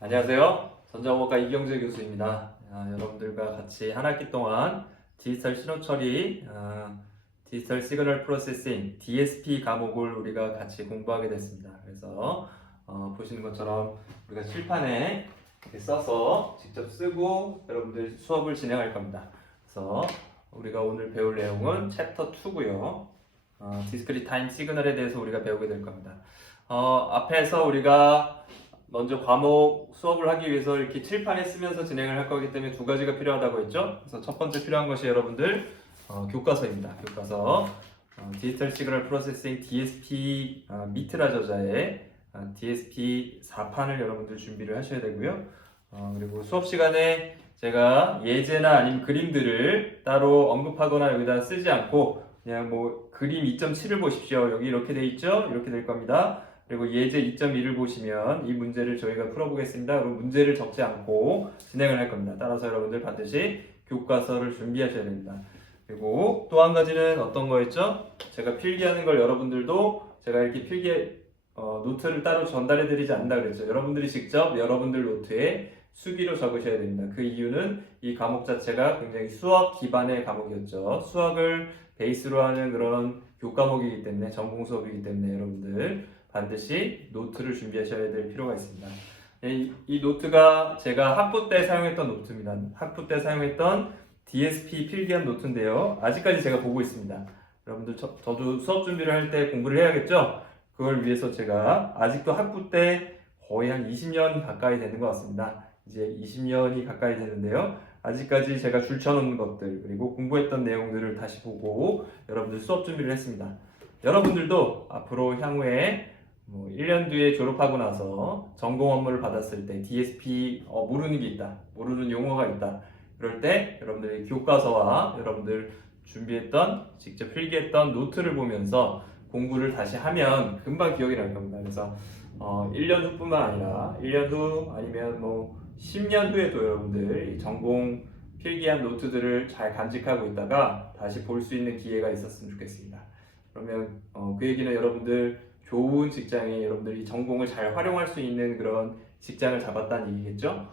안녕하세요. 전자공학과 이경재 교수입니다. 여러분들과 같이 한 학기 동안 디지털 신호 처리, 디지털 시그널 프로세싱, DSP 과목을 우리가 같이 공부하게 됐습니다. 그래서 보시는 것처럼 우리가 칠판에 이렇게 써서 직접 쓰고 여러분들 수업을 진행할 겁니다. 그래서 우리가 오늘 배울 내용은 챕터 2고요. 디스크리트 타임 시그널에 대해서 우리가 배우게 될 겁니다. 앞에서 우리가 먼저 과목 수업을 하기 위해서 이렇게 칠판에 쓰면서 진행을 할 거기 때문에 두 가지가 필요하다고 했죠. 그래서 첫 번째 필요한 것이 여러분들 교과서입니다. 교과서 디지털 시그널 프로세싱 DSP 미트라 저자의 DSP 4판을 여러분들 준비를 하셔야 되고요. 그리고 수업 시간에 제가 예제나 아니면 그림들을 따로 언급하거나 여기다 쓰지 않고 그냥 뭐 그림 2.7을 보십시오. 여기 이렇게 돼 있죠? 이렇게 될 겁니다. 그리고 예제 2.1을 보시면 이 문제를 저희가 풀어보겠습니다. 그리고 문제를 적지 않고 진행을 할 겁니다. 따라서 여러분들 반드시 교과서를 준비하셔야 됩니다. 그리고 또 한 가지는 어떤 거였죠? 제가 필기하는 걸 여러분들도 제가 이렇게 필기 노트를 따로 전달해 드리지 않는다 그랬죠. 여러분들이 직접 여러분들 노트에 수기로 적으셔야 됩니다. 그 이유는 이 과목 자체가 굉장히 수학 기반의 과목이었죠. 수학을 베이스로 하는 그런 교과목이기 때문에 전공 수업이기 때문에 여러분들 반드시 노트를 준비하셔야 될 필요가 있습니다. 이 노트가 제가 학부 때 사용했던 노트입니다. 학부 때 사용했던 DSP 필기한 노트인데요. 아직까지 제가 보고 있습니다. 여러분들 저도 수업 준비를 할 때 공부를 해야겠죠? 그걸 위해서 제가 아직도 학부 때 거의 한 20년 가까이 되는 것 같습니다. 이제 20년이 가까이 되는데요. 아직까지 제가 줄쳐놓은 것들 그리고 공부했던 내용들을 다시 보고 여러분들 수업 준비를 했습니다. 여러분들도 앞으로 향후에 1년 뒤에 졸업하고 나서 전공 업무를 받았을 때 DSP 모르는 게 있다, 모르는 용어가 있다. 그럴 때 여러분들의 교과서와 여러분들 준비했던 직접 필기했던 노트를 보면서 공부를 다시 하면 금방 기억이 날 겁니다. 그래서 1년 후뿐만 아니라 1년 후 아니면 10년 후에도 여러분들 이 전공 필기한 노트들을 잘 간직하고 있다가 다시 볼 수 있는 기회가 있었으면 좋겠습니다. 그러면 그 얘기는 여러분들 좋은 직장에 여러분들이 전공을 잘 활용할 수 있는 그런 직장을 잡았다는 얘기겠죠?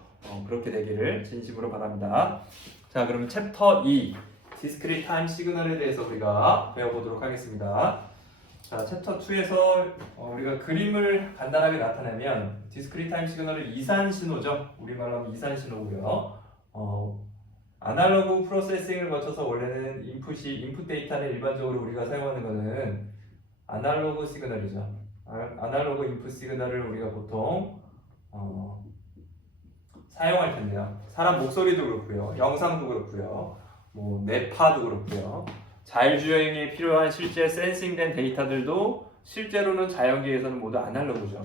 그렇게 되기를 진심으로 바랍니다. 자, 그러면 챕터 2 디스크리트 타임 시그널에 대해서 우리가 배워보도록 하겠습니다. 자, 챕터 2에서 우리가 그림을 간단하게 나타내면 디스크리트 타임 시그널은 이산 신호죠. 우리말로 하면 이산 신호고요. 아날로그 프로세싱을 거쳐서 원래는 인풋 데이터는 일반적으로 우리가 사용하는 것은 아날로그 시그널이죠. 아날로그 인풋 시그널을 우리가 보통 사용할 텐데요. 사람 목소리도 그렇고요, 영상도 그렇고요, 뇌파도 그렇고요. 자율주행에 필요한 실제 센싱된 데이터들도 실제로는 자연계에서는 모두 아날로그죠.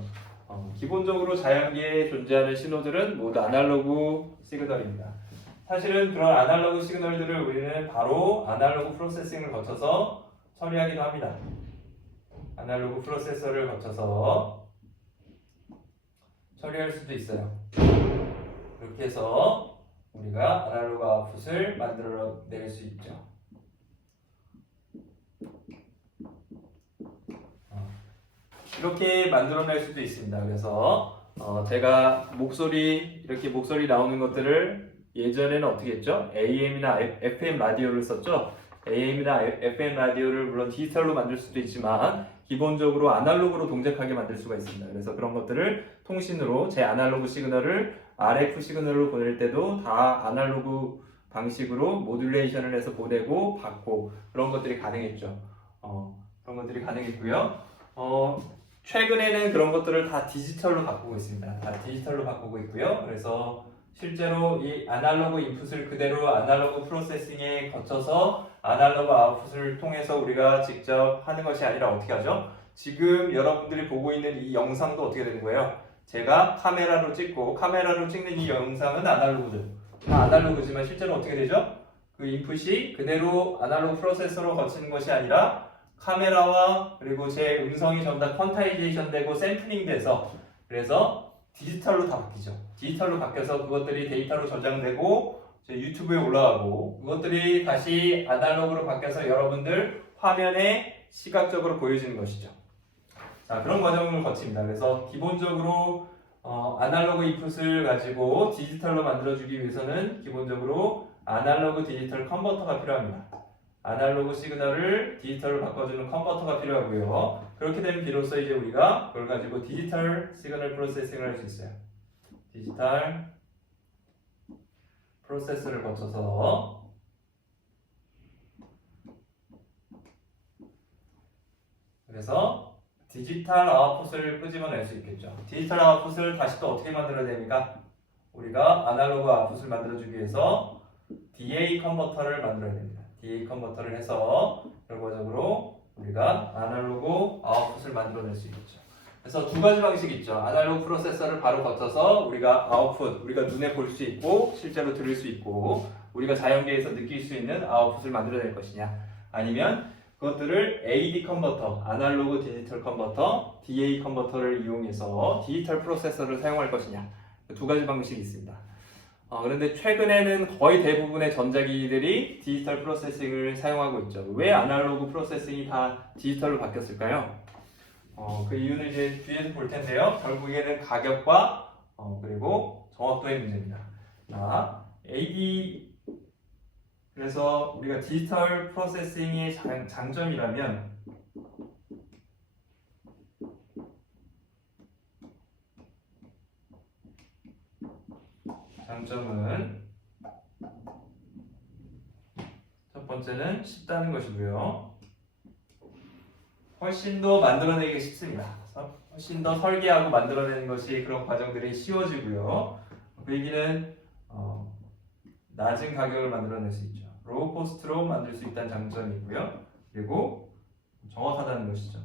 기본적으로 자연계에 존재하는 신호들은 모두 아날로그 시그널입니다. 사실은 그런 아날로그 시그널들을 우리는 바로 아날로그 프로세싱을 거쳐서 처리하기도 합니다. 아날로그 프로세서를 거쳐서 처리할 수도 있어요. 이렇게 해서 우리가 아날로그 아웃풋을 만들어낼 수 있죠. 이렇게 만들어낼 수도 있습니다. 그래서 제가 이렇게 목소리 나오는 것들을 예전에는 어떻게 했죠? AM이나 FM 라디오를 썼죠. AM이나 FM 라디오를 물론 디지털로 만들 수도 있지만 기본적으로 아날로그로 동작하게 만들 수가 있습니다. 그래서 그런 것들을 통신으로 제 아날로그 시그널을 RF 시그널로 보낼 때도 다 아날로그 방식으로 모듈레이션을 해서 보내고 받고 그런 것들이 가능했죠. 그런 것들이 가능했고요. 최근에는 그런 것들을 다 디지털로 바꾸고 있습니다. 다 디지털로 바꾸고 있고요. 그래서 실제로 이 아날로그 인풋을 그대로 아날로그 프로세싱에 거쳐서 아날로그 아웃풋을 통해서 우리가 직접 하는 것이 아니라 어떻게 하죠? 지금 여러분들이 보고 있는 이 영상도 어떻게 되는 거예요? 제가 카메라로 찍는 이 영상은 아날로그죠. 다 아날로그지만 실제로 어떻게 되죠? 그 인풋이 그대로 아날로그 프로세서로 거치는 것이 아니라 카메라와 그리고 제 음성이 전부 다 퀀타이제이션 되고 샘플링 돼서 그래서 디지털로 다 바뀌죠. 디지털로 바뀌어서 그것들이 데이터로 저장되고 유튜브에 올라가고 그것들이 다시 아날로그로 바뀌어서 여러분들 화면에 시각적으로 보여지는 것이죠. 자, 그런 과정을 거칩니다. 그래서 기본적으로 아날로그 인풋을 가지고 디지털로 만들어주기 위해서는 기본적으로 아날로그 디지털 컨버터가 필요합니다. 아날로그 시그널을 디지털로 바꿔주는 컨버터가 필요하고요. 그렇게 되면 비로소 이제 우리가 그걸 가지고 디지털 시그널 프로세싱을 할 수 있어요. 디지털 프로세서를 거쳐서 그래서 디지털 아웃풋을 끄집어낼 수 있겠죠. 디지털 아웃풋을 다시 또 어떻게 만들어야 됩니까? 우리가 아날로그 아웃풋을 만들어주기 위해서 DA 컨버터를 만들어야 됩니다. DA 컨버터를 해서 결과적으로 우리가 아날로그 아웃풋을 만들어낼 수 있겠죠. 그래서 두 가지 방식이 있죠. 아날로그 프로세서를 바로 거쳐서 우리가 아웃풋, 우리가 눈에 볼 수 있고 실제로 들을 수 있고 우리가 자연계에서 느낄 수 있는 아웃풋을 만들어낼 것이냐, 아니면 그것들을 AD 컨버터, 아날로그 디지털 컨버터, DA 컨버터를 이용해서 디지털 프로세서를 사용할 것이냐, 두 가지 방식이 있습니다. 그런데 최근에는 거의 대부분의 전자기기들이 디지털 프로세싱을 사용하고 있죠. 왜 아날로그 프로세싱이 다 디지털로 바뀌었을까요? 그 이유는 이제 뒤에서 볼 텐데요. 결국에는 가격과 그리고 정확도의 문제입니다. AD, 그래서 우리가 디지털 프로세싱의 장점이라면 장점은 첫 번째는 쉽다는 것이고요. 훨씬 더 만들어내기가 쉽습니다. 훨씬 더 설계하고 만들어내는 것이 그런 과정들이 쉬워지고요. 그 얘기는 낮은 가격을 만들어낼 수 있죠. 로우 코스트로 만들 수 있다는 장점이 있고요. 그리고 정확하다는 것이죠.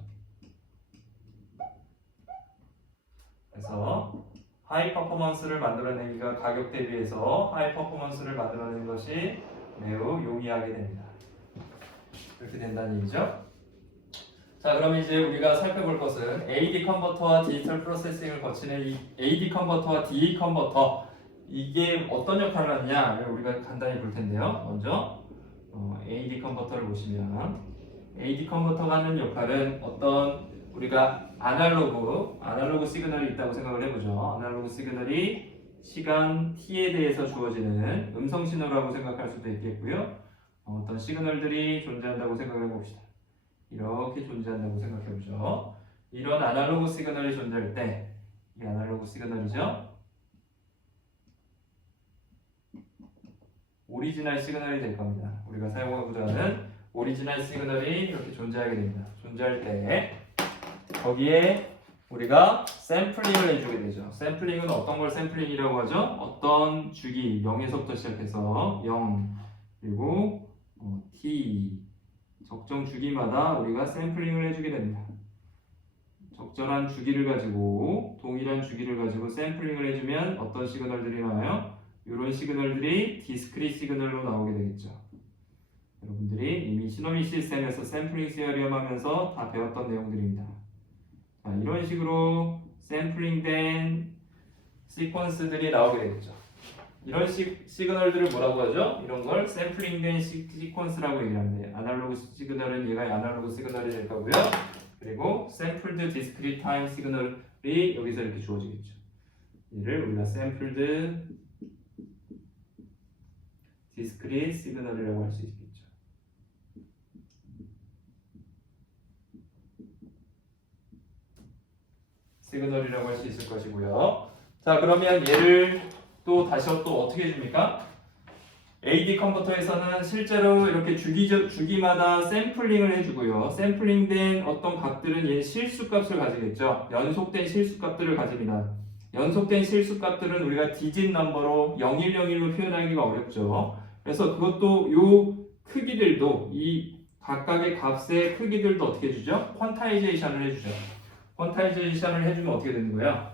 그래서 하이 퍼포먼스를 만들어내기가 가격 대비해서 하이 퍼포먼스를 만들어내는 것이 매우 용이하게 됩니다. 이렇게 된다는 얘기죠. 자, 그럼 이제 우리가 살펴볼 것은 AD 컨버터와 디지털 프로세싱을 거치는 이 AD 컨버터와 DA 컨버터, 이게 어떤 역할을 하느냐 우리가 간단히 볼 텐데요. 먼저 AD 컨버터를 보시면 AD 컨버터가 하는 역할은 어떤 우리가 아날로그 시그널이 있다고 생각을 해보죠. 아날로그 시그널이 시간 t에 대해서 주어지는 음성 신호라고 생각할 수도 있겠고요. 어떤 시그널들이 존재한다고 생각해 봅시다. 이렇게 존재한다고 생각해 보죠. 이런 아날로그 시그널이 존재할 때, 이 아날로그 시그널이죠. 오리지널 시그널이 될 겁니다. 우리가 사용하고자 하는 오리지널 시그널이 이렇게 존재하게 됩니다. 존재할 때 거기에 우리가 샘플링을 해주게 되죠. 샘플링은 어떤 걸 샘플링이라고 하죠? 어떤 주기 0에서부터 시작해서 0 그리고 t 적정 주기마다 우리가 샘플링을 해주게 됩니다. 적절한 주기를 가지고 동일한 주기를 가지고 샘플링을 해주면 어떤 시그널들이 나와요? 이런 시그널들이 디스크릿 시그널로 나오게 되겠죠. 여러분들이 이미 시노미 시스템에서 샘플링 시어리엄 하면서 다 배웠던 내용들입니다. 자, 이런 식으로 샘플링된 시퀀스들이 나오게 되겠죠. 이런 시그널들을 뭐라고 하죠? 이런 걸 샘플링된 시퀀스라고 얘기합니다. 아날로그 시그널은 얘가 아날로그 시그널이 될 거고요. 그리고 샘플드 디스크릿 타임 시그널이 여기서 이렇게 주어지겠죠. 얘를 우리가 샘플드 디스크릿 시그널이라고 할 수 있겠죠. 시그널이라고 할 수 있을 것이고요. 자, 그러면 얘를 또 다시 또 어떻게 해줍니까? AD 컨버터에서는 실제로 이렇게 주기마다 샘플링을 해주고요. 샘플링된 어떤 값들은 얘 실수값을 가지겠죠. 연속된 실수값들을 가집니다. 연속된 실수값들은 우리가 디짓 넘버로 0101로 표현하기가 어렵죠. 그래서 그것도 요 크기들도 이 각각의 값의 크기들도 어떻게 해주죠? 퀀타이제이션을 해주죠. 퀀타이제이션을 해주면 어떻게 되는 거예요?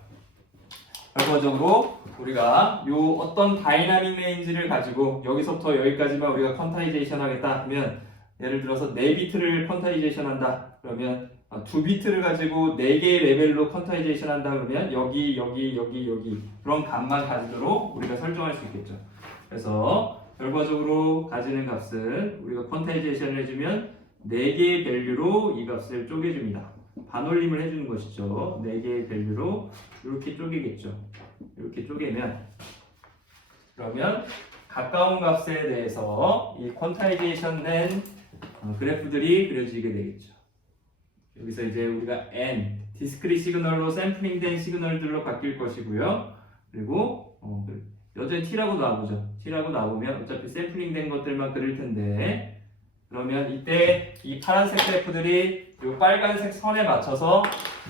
결과적으로 우리가 요 어떤 다이나믹 레인지를 가지고 여기서부터 여기까지만 우리가 퀀타이제이션 하겠다 하면, 예를 들어서 4비트를 퀀타이제이션 한다 그러면 2비트를 가지고 4개의 레벨로 퀀타이제이션 한다 그러면 여기 그런 값만 가지도록 우리가 설정할 수 있겠죠. 그래서 결과적으로 가지는 값은 우리가 퀀타이제이션을 해주면 4개의 밸류로 이 값을 쪼개줍니다. 반올림을 해주는 것이죠. 4개의 밸류로 이렇게 쪼개겠죠. 이렇게 쪼개면 그러면 가까운 값에 대해서 이 퀀타이제이션 된 그래프들이 그려지게 되겠죠. 여기서 이제 우리가 n 디스크릿 시그널로 샘플링 된 시그널들로 바뀔 것이고요. 그리고 여전히 t라고 나오죠. t라고 나오면 어차피 샘플링 된 것들만 그릴 텐데 그러면 이때 이 파란색 그래프들이 이 빨간색 선에 맞춰서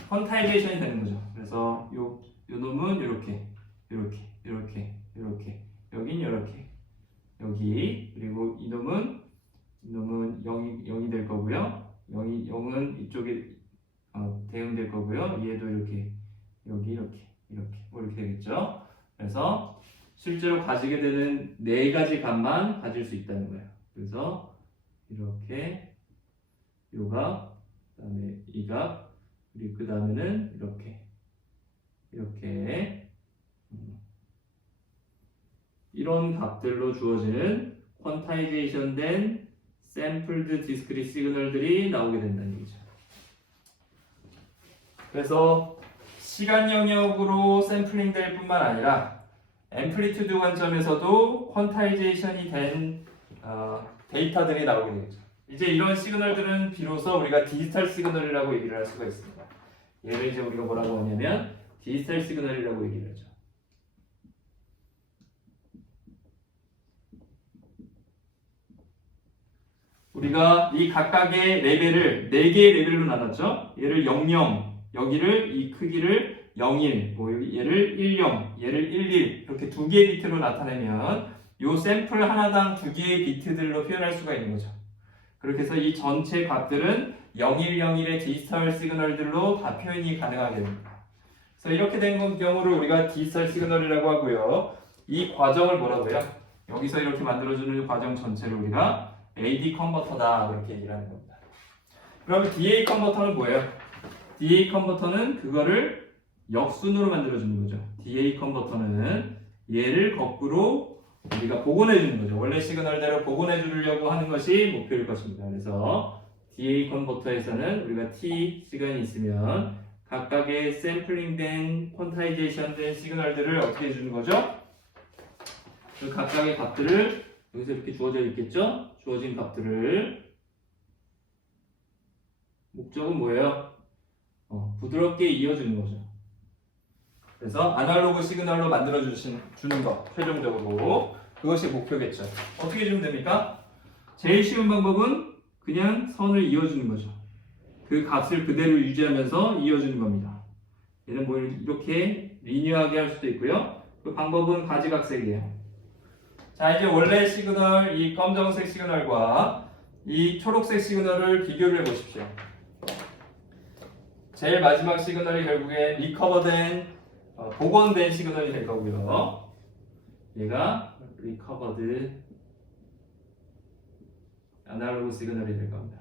퀀타이제이션이 되는 거죠. 그래서 요 놈은 이렇게 여긴 이렇게 여기 그리고 이 놈은 0이 될 거고요. 0은 이쪽에 대응될 거고요. 얘도 이렇게 여기 이렇게 뭐 이렇게 되겠죠. 그래서 실제로 가지게 되는 4가지 값만 가질 수 있다는 거예요. 그래서 이렇게 요 값, 그다음에 이 값, 그리고 그 다음에는 이렇게 이런 값들로 주어지는 퀀타이제이션 된 샘플드 디스크릿 시그널들이 나오게 된다는 얘기죠. 그래서 시간 영역으로 샘플링 될 뿐만 아니라 앰플리튜드 관점에서도 퀀타이제이션이 된 데이터들이 나오게 되죠. 이제 이런 시그널들은 비로소 우리가 디지털 시그널이라고 얘기를 할 수가 있습니다. 얘를 이제 우리가 뭐라고 하냐면 디지털 시그널이라고 얘기를 하죠. 우리가 이 각각의 레벨을 4개의 레벨로 나눴죠. 얘를 00, 여기를 이 크기를 01, 뭐 얘를 10, 얘를 11 이렇게 2개의 비트로 나타내면 이 샘플 하나당 2개의 비트들로 표현할 수가 있는 거죠. 그렇게 해서 이 전체 값들은 0101의 디지털 시그널들로 다 표현이 가능하게 됩니다. 그래서 이렇게 된 경우를 우리가 디지털 시그널이라고 하고요. 이 과정을 뭐라고 해요? 여기서 이렇게 만들어주는 과정 전체를 우리가 AD 컨버터다 그렇게 얘기를 하는 겁니다. 그럼 DA 컨버터는 뭐예요? DA 컨버터는 그거를 역순으로 만들어주는 거죠. DA 컨버터는 얘를 거꾸로 우리가 복원해 주는 거죠. 원래 시그널대로 복원해 주려고 하는 것이 목표일 것입니다. 그래서 DA 컨버터에서는 우리가 T 시간이 있으면 각각의 샘플링된 퀀타이제이션 된 시그널들을 어떻게 해주는 거죠? 그 각각의 값들을 여기서 이렇게 주어져 있겠죠? 주어진 값들을 목적은 뭐예요? 부드럽게 이어주는 거죠. 그래서 아날로그 시그널로 만들어 주는 거 최종적으로 그것이 목표겠죠. 어떻게 주면 됩니까? 제일 쉬운 방법은 그냥 선을 이어주는 거죠. 그 값을 그대로 유지하면서 이어주는 겁니다. 얘는 뭐 이렇게 리니어하게 할 수도 있고요. 그 방법은 가지각색이에요. 자, 이제 원래 시그널, 이 검정색 시그널과 이 초록색 시그널을 비교를 해보십시오. 제일 마지막 시그널이 결국에 리커버된, 복원된 시그널이 될 거고요. 얘가 리커버드 아날로그 시그널이 될 겁니다.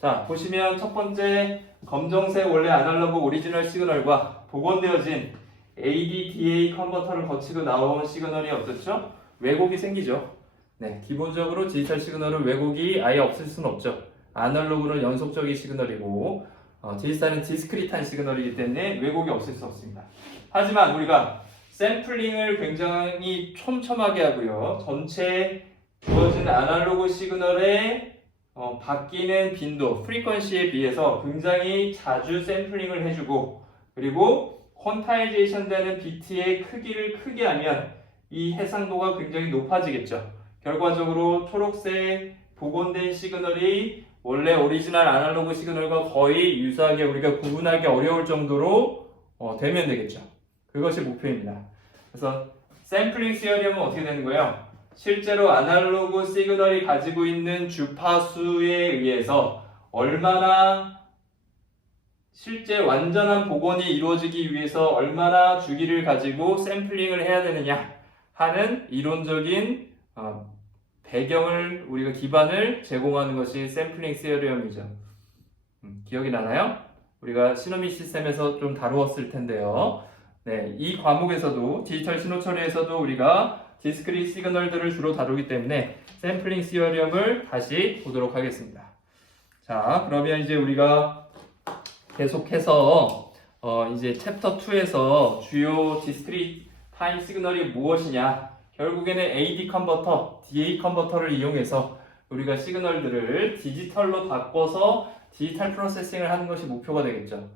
자, 보시면 첫 번째 검정색 원래 아날로그 오리지널 시그널과 복원되어진 ADDA 컨버터를 거치고 나온 시그널이 어떻죠? 왜곡이 생기죠. 네, 기본적으로 디지털 시그널은 왜곡이 아예 없을 수는 없죠. 아날로그는 연속적인 시그널이고 디지털은 디스크릿한 시그널이기 때문에 왜곡이 없을 수 없습니다. 하지만 우리가 샘플링을 굉장히 촘촘하게 하고요. 전체 주어진 아날로그 시그널의 바뀌는 빈도, 프리퀀시에 비해서 굉장히 자주 샘플링을 해주고 그리고 퀀타이제이션 되는 비트의 크기를 크게 하면 이 해상도가 굉장히 높아지겠죠. 결과적으로 초록색 복원된 시그널이 원래 오리지널 아날로그 시그널과 거의 유사하게 우리가 구분하기 어려울 정도로 되면 되겠죠. 그것이 목표입니다. 그래서 샘플링 시어리움은 어떻게 되는 거예요? 실제로 아날로그 시그널이 가지고 있는 주파수에 의해서 얼마나 실제 완전한 복원이 이루어지기 위해서 얼마나 주기를 가지고 샘플링을 해야 되느냐 하는 이론적인 배경을 우리가 기반을 제공하는 것이 샘플링 시어리움이죠. 기억이 나나요? 우리가 시노미 시스템에서 좀 다루었을 텐데요. 네, 이 과목에서도 디지털 신호 처리에서도 우리가 디스크릿 시그널들을 주로 다루기 때문에 샘플링 시어리엄을 다시 보도록 하겠습니다. 자, 그러면 이제 우리가 계속해서 이제 챕터 2에서 주요 디스크릿 타임 시그널이 무엇이냐, 결국에는 AD 컨버터, DA 컨버터를 이용해서 우리가 시그널들을 디지털로 바꿔서 디지털 프로세싱을 하는 것이 목표가 되겠죠.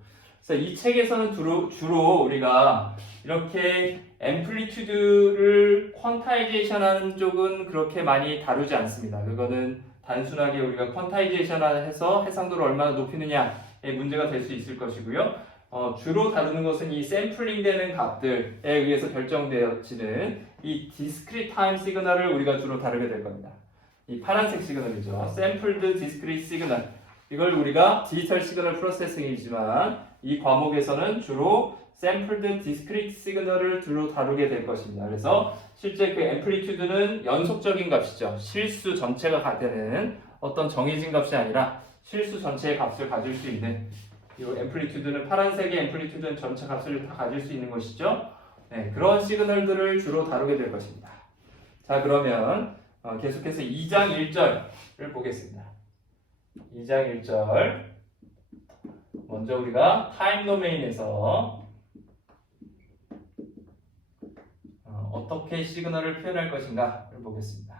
그래서 이 책에서는 주로 우리가 이렇게 앰플리튜드를 퀀타이제이션 하는 쪽은 그렇게 많이 다루지 않습니다. 그거는 단순하게 우리가 퀀타이제이션 해서 해상도를 얼마나 높이느냐의 문제가 될 수 있을 것이고요. 주로 다루는 것은 이 샘플링 되는 값들에 의해서 결정되어지는 이 디스크릿 타임 시그널을 우리가 주로 다루게 될 겁니다. 이 파란색 시그널이죠. 샘플드 디스크릿 시그널. 이걸 우리가 디지털 시그널 프로세싱이지만 이 과목에서는 주로 샘플드 디스크릿 시그널을 주로 다루게 될 것입니다. 그래서 실제 그 앰플리튜드는 연속적인 값이죠. 실수 전체가 되는 어떤 정해진 값이 아니라 실수 전체의 값을 가질 수 있는, 이 앰플리튜드는 파란색의 앰플리튜드는 전체 값을 다 가질 수 있는 것이죠. 네, 그런 시그널들을 주로 다루게 될 것입니다. 자, 그러면 계속해서 2장 1절을 보겠습니다. 2장 1절. 먼저 우리가 타임 도메인에서 어떻게 시그널을 표현할 것인가를 보겠습니다.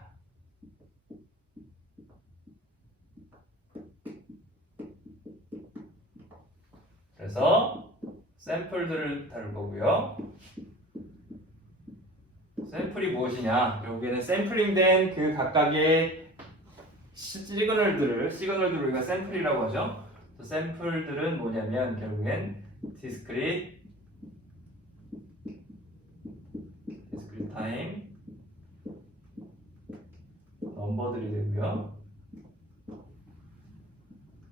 그래서 샘플들을 다룰 거고요. 샘플이 무엇이냐? 결국에는 샘플링된 그 각각의 시그널들을 우리가 샘플이라고 하죠. 샘플들은 뭐냐면 결국엔 디스크릿 타임 넘버들이 되고요.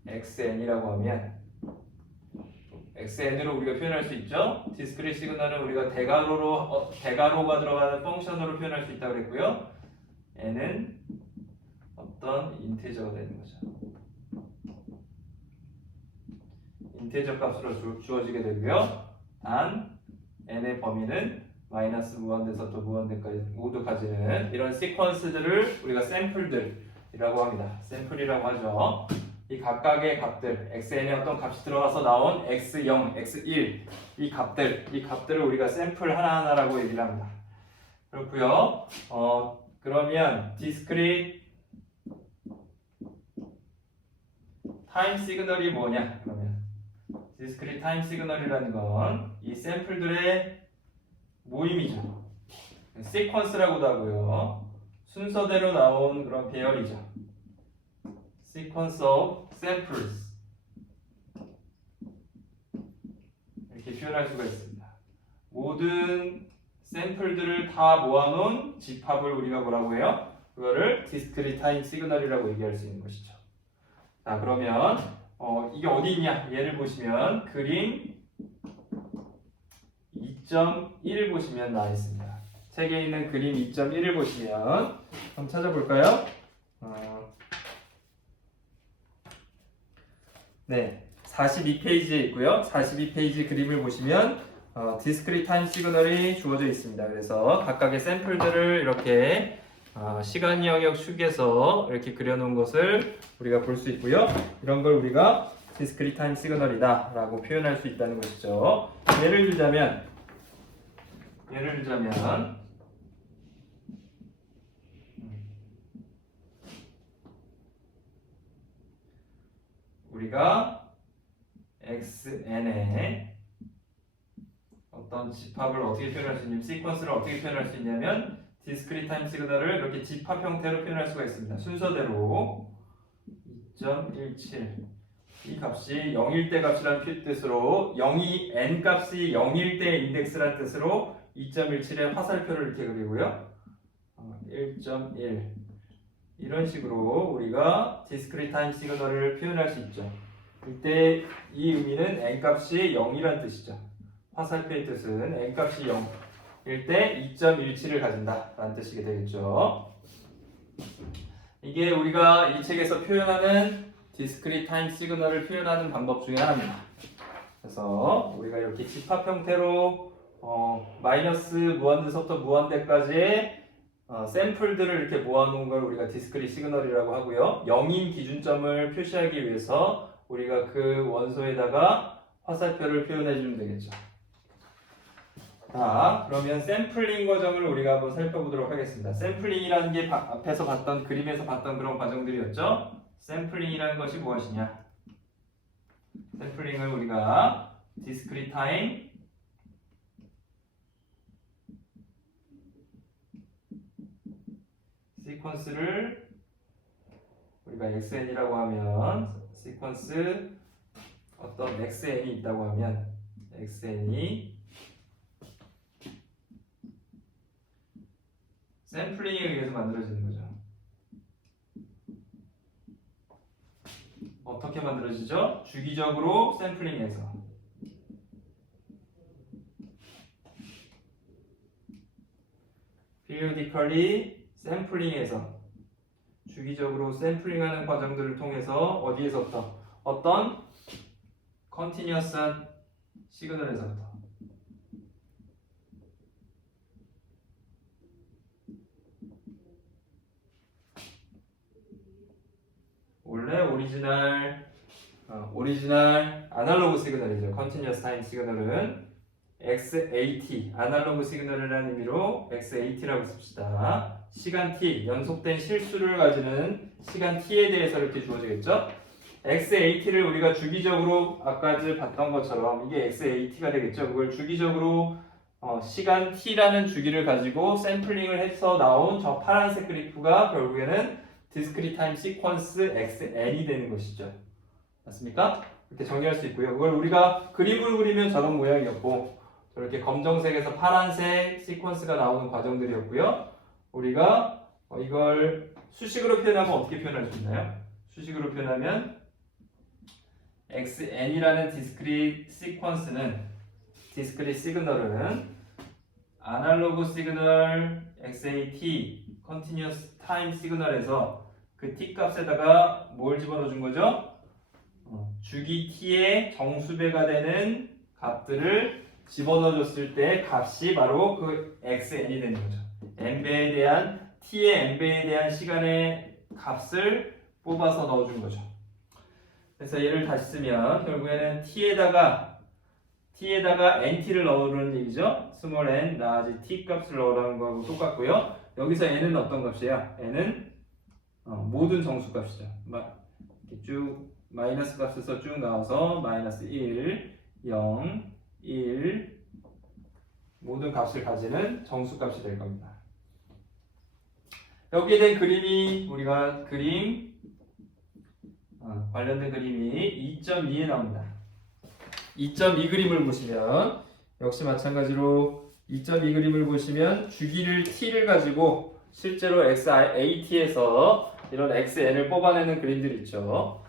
xn이라고 하면 xn으로 우리가 표현할 수 있죠. 디스크릿 시그널은 우리가 대괄호가 들어가는 펑션으로 표현할 수 있다고 그랬고요. n은 어떤 인티저가 되는 거죠. 인티저 값으로 주어지게 되고요. 단 n의 범위는 마이너스 무한대에서부터 무한대까지 모두 가지는 이런 시퀀스들을 우리가 샘플들이라고 합니다. 샘플이라고 하죠. 이 각각의 값들, xn에 어떤 값이 들어가서 나온 x0, x1 이 값들을 우리가 샘플 하나하나라고 얘기를 합니다. 그렇고요. 그러면 디스크릿 타임 시그널이 뭐냐? 그러면 디스크릿 타임 시그널이라는 건 이 샘플들의 모임이죠. 시퀀스라고도 하고요. 순서대로 나온 그런 배열이죠. Sequence of samples 이렇게 표현할 수가 있습니다. 모든 샘플들을 다 모아놓은 집합을 우리가 뭐라고 해요? 그거를 discrete time signal이라고 얘기할 수 있는 것이죠. 자, 그러면 이게 어디 있냐? 얘를 보시면 그림 2.1을 보시면 나와 있습니다. 책에 있는 그림 2.1을 보시면 한번 찾아볼까요? 네, 42페이지에 있고요. 42페이지 그림을 보시면 디스크릿 타임 시그널이 주어져 있습니다. 그래서 각각의 샘플들을 이렇게 시간 영역 축에서 이렇게 그려놓은 것을 우리가 볼 수 있고요. 이런 걸 우리가 디스크릿 타임 시그널이다 라고 표현할 수 있다는 것이죠. 예를 들자면 우리가 xn의 어떤 집합을 어떻게 표현할 수 있냐면 시퀀스를 어떻게 표현할 수 있냐면 디스크릿 타임 시그널을 이렇게 집합 형태로 표현할 수가 있습니다. 순서대로 2.17 이 값이 0일 때 값이라는 뜻으로 n 값이 0일 때 인덱스라는 뜻으로 2.17의 화살표를 이렇게 그리고요. 1.1 이런 식으로 우리가 디스크릿 타임 시그널을 표현할 수 있죠. 이때 이 의미는 n값이 0이란 뜻이죠. 화살표의 뜻은 n값이 0일 때 2.17을 가진다 라는 뜻이게 되겠죠. 이게 우리가 이 책에서 표현하는 디스크릿 타임 시그널을 표현하는 방법 중에 하나입니다. 그래서 우리가 이렇게 집합 형태로 마이너스 무한대서부터 무한대까지의 샘플들을 이렇게 모아놓은 걸 우리가 디스크릿 시그널이라고 하고요. 0인 기준점을 표시하기 위해서 우리가 그 원소에다가 화살표를 표현해 주면 되겠죠. 자, 그러면 샘플링 과정을 우리가 한번 살펴보도록 하겠습니다. 샘플링이라는 게 앞에서 봤던 그림에서 봤던 그런 과정들이었죠. 샘플링이라는 것이 무엇이냐? 샘플링을 우리가 discrete time 시퀀스를 우리가 xn이라고 하면 시퀀스 어떤 xn이 있다고 하면 xn이 샘플링에 의해서 만들어지는 거죠. 어떻게 만들어지죠? 주기적으로 샘플링해서 periodically 샘플링해서 주기적으로 샘플링하는 과정들을 통해서 어디에서부터? 어떤 continuous한 시그널에서부터 원래 오리지널 아날로그 시그널이죠. 컨티뉴어스 타임 시그널은 XAT, 아날로그 시그널이라는 의미로 XAT라고 씁시다. 시간 t, 연속된 실수를 가지는 시간 t에 대해서 이렇게 주어지겠죠. XAT를 우리가 주기적으로 아까 봤던 것처럼 이게 XAT가 되겠죠. 그걸 주기적으로 시간 t라는 주기를 가지고 샘플링을 해서 나온 저 파란색 그래프가 결국에는 디스크릿 타임 시퀀스 XN이 되는 것이죠. 맞습니까? 이렇게 정리할 수 있고요. 그걸 우리가 그림으로 그리면 저런 모양이었고 저렇게 검정색에서 파란색 시퀀스가 나오는 과정들이었고요. 우리가 이걸 수식으로 표현하면 어떻게 표현할 수 있나요? 수식으로 표현하면 XN이라는 디스크릿 시퀀스는 디스크릿 시그널은 아날로그 시그널 XAT 컨티뉴어스 타임 시그널에서 그 t 값에다가 뭘 집어넣어 준 거죠? 주기 t의 정수배가 되는 값들을 집어넣어 줬을 때 값이 바로 그 xn이 되는 거죠. n배에 대한 t의 n배에 대한 시간의 값을 뽑아서 넣어준 거죠. 그래서 얘를 다시 쓰면 결국에는 t에다가 nt를 넣으라는 얘기죠. 스몰 n, 라지 t 값을 넣으라는 거하고 똑같고요. 여기서 n은 어떤 값이에요? n은 모든 정수 값이죠. 이렇게 쭉 마이너스 값에서 쭉 나와서 마이너스 1, 0, 1 모든 값을 가지는 정수 값이 될 겁니다. 여기에 대한 그림이 우리가 관련된 그림이 2.2에 나옵니다. 2.2 그림을 보시면 역시 마찬가지로 2.2 그림을 보시면 주기를 t를 가지고 실제로 XAT에서 이런 XN을 뽑아내는 그림들이 있죠.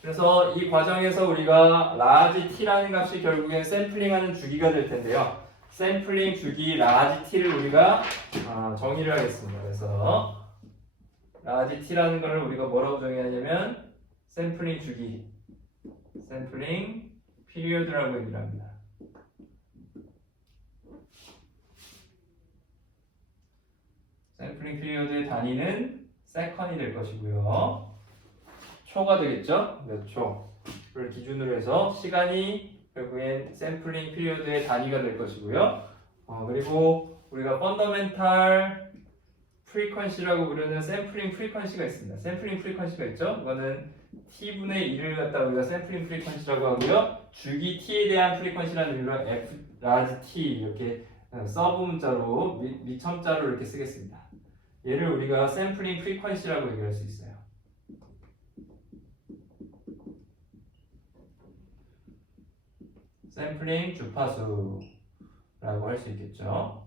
그래서 이 과정에서 우리가 라지 t라는 값이 결국엔 샘플링하는 주기가 될 텐데요. 샘플링 주기 라지 t를 우리가 정의를 하겠습니다. 그래서 라지 t라는 것을 우리가 뭐라고 정의하냐면 샘플링 주기, 샘플링 피리어드라고 얘기를 합니다. 샘플링 피리어드의 단위는 세컨이 될 것이고요. 초가 되겠죠? 몇 초를 기준으로 해서 시간이 결국엔 샘플링 피리어드의 단위가 될 것이고요. 그리고 우리가 펀더멘탈 프리퀀시라고 부르는 샘플링 프리퀀시가 있습니다. 샘플링 프리퀀시가 있죠? 이거는 t분의 1을 갖다 우리가 샘플링 프리퀀시라고 하고요. 주기 t에 대한 프리퀀시라는 의미로 f 라지 t 이렇게 서브 문자로 미첨자로 이렇게 쓰겠습니다. 얘를 우리가 샘플링 프리퀀시라고 얘기할 수 있어요. 샘플링 주파수라고 할 수 있겠죠.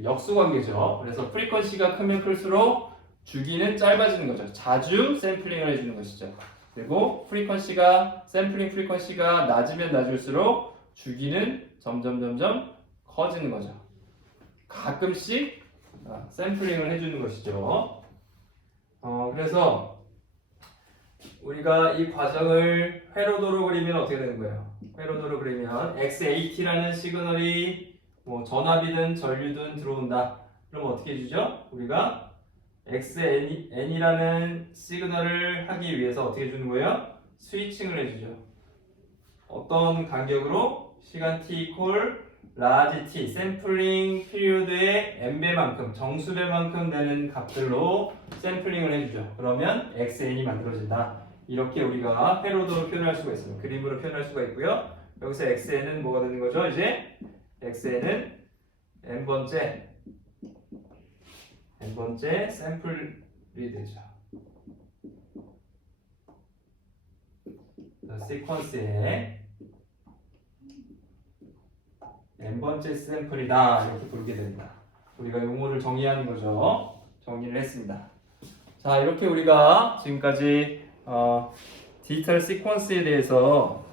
역수관계죠. 그래서 프리퀀시가 크면 클수록 주기는 짧아지는 거죠. 자주 샘플링을 해주는 것이죠. 그리고 샘플링 프리퀀시가 낮으면 낮을수록 주기는 점점 커지는 거죠. 가끔씩 샘플링을 해주는 것이죠. 그래서 우리가 이 과정을 회로도로 그리면 어떻게 되는 거예요? 회로도로 그리면 XAT라는 시그널이 뭐 전압이든 전류든 들어온다. 그럼 어떻게 해주죠? 우리가 XN이라는 시그널을 하기 위해서 어떻게 해주는 거예요? 스위칭을 해주죠. 어떤 간격으로? 시간 t 이퀄 라지 t 샘플링 피리어드의 n배만큼 정수배만큼 되는 값들로 샘플링을 해주죠. 그러면 xn이 만들어진다. 이렇게 우리가 회로도로 표현할 수가 있어요. 그림으로 표현할 수가 있고요. 여기서 xn은 뭐가 되는 거죠? 이제 xn은 n번째 샘플이 되죠. 시퀀스의 n번째 샘플이다 이렇게 부르게 됩니다. 우리가 용어를 정의하는 거죠. 정리를 했습니다. 자, 이렇게 우리가 지금까지 디지털 시퀀스에 대해서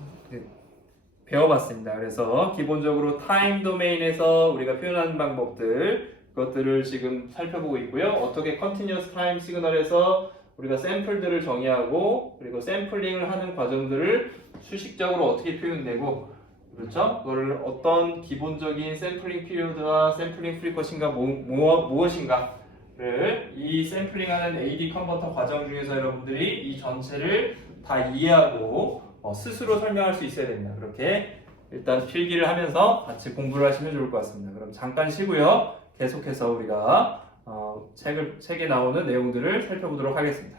배워봤습니다. 그래서 기본적으로 타임 도메인에서 우리가 표현하는 방법들 그것들을 지금 살펴보고 있고요. 어떻게 컨티뉴어스 타임 시그널에서 우리가 샘플들을 정의하고 그리고 샘플링을 하는 과정들을 수식적으로 어떻게 표현되고 그렇죠? 그거를 어떤 기본적인 샘플링 피리어드와 샘플링 프리쿼시가 무엇인가를 이 샘플링하는 AD 컨버터 과정 중에서 여러분들이 이 전체를 다 이해하고 스스로 설명할 수 있어야 됩니다. 그렇게 일단 필기를 하면서 같이 공부를 하시면 좋을 것 같습니다. 그럼 잠깐 쉬고요. 계속해서 우리가 책에 나오는 내용들을 살펴보도록 하겠습니다.